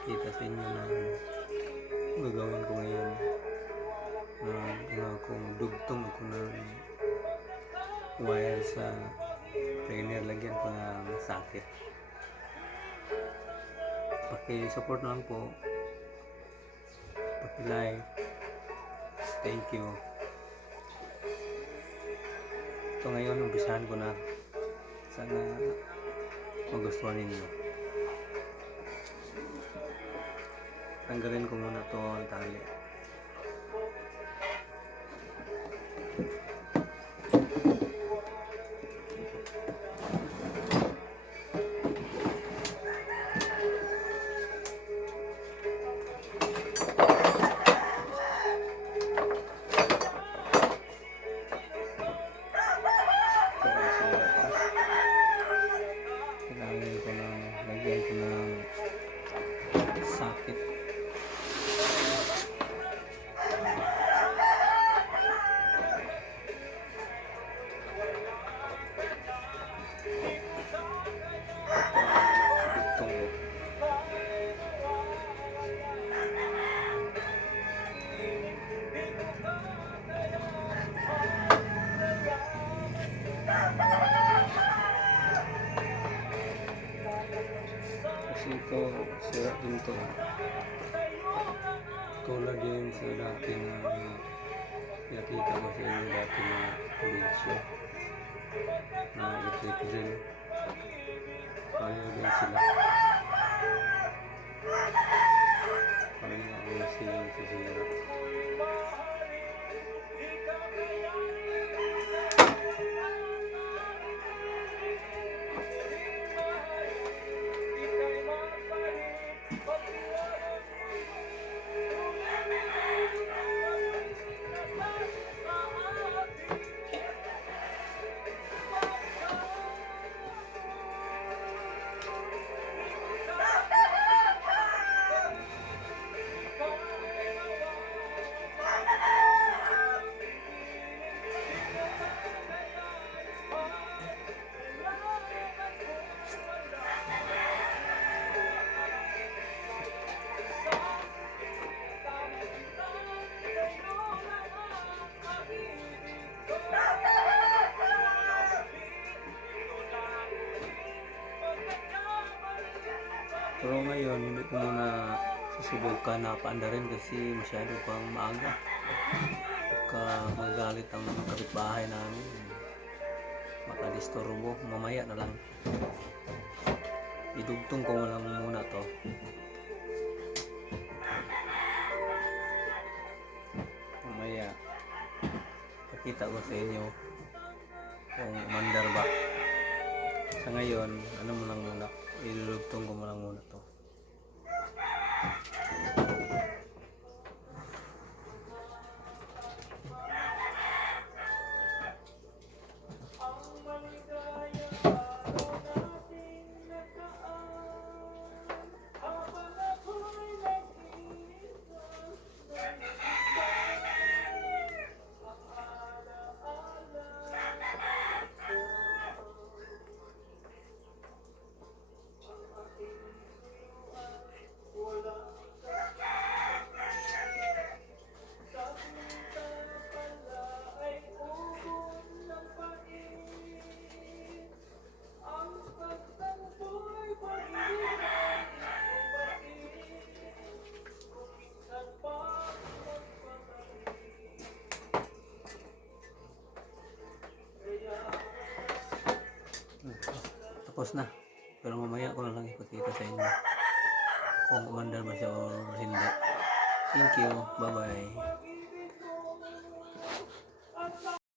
ipakita sa inyo na gagawin ko ngayon. Dugtong ako ng wire sa trainer, lagyan ko ng socket. Paki-support lang po, paki-like. Thank you. Ito ngayon, umpisahan ko na. Sana magustuhan ninyo. Tanggalin ko muna to ang tali. Lagyan ko ng socket. Kasi ito, sira din to. Tulad din sa dati na nakita ko sa inyo dati na video na electric drill. Pareho din sila. Pareho ako silang sisira. Pero ngayon, hindi ko muna susubukan na paandarin kasi masyado pang maaga. Baka magalit ang kapitbahay namin. Makadisturbo. Mamaya na lang. Idugtong ko lang muna to. Mamaya, pakita ko sa inyo kung umandar ba. Sa ngayon, ano mo lang muna, ilulugtong ko mo lang muna to. Tapos na. Pero mamaya ko na lang ipakita sa inyo kung umandar ba siya o hindi. Thank you. Bye bye.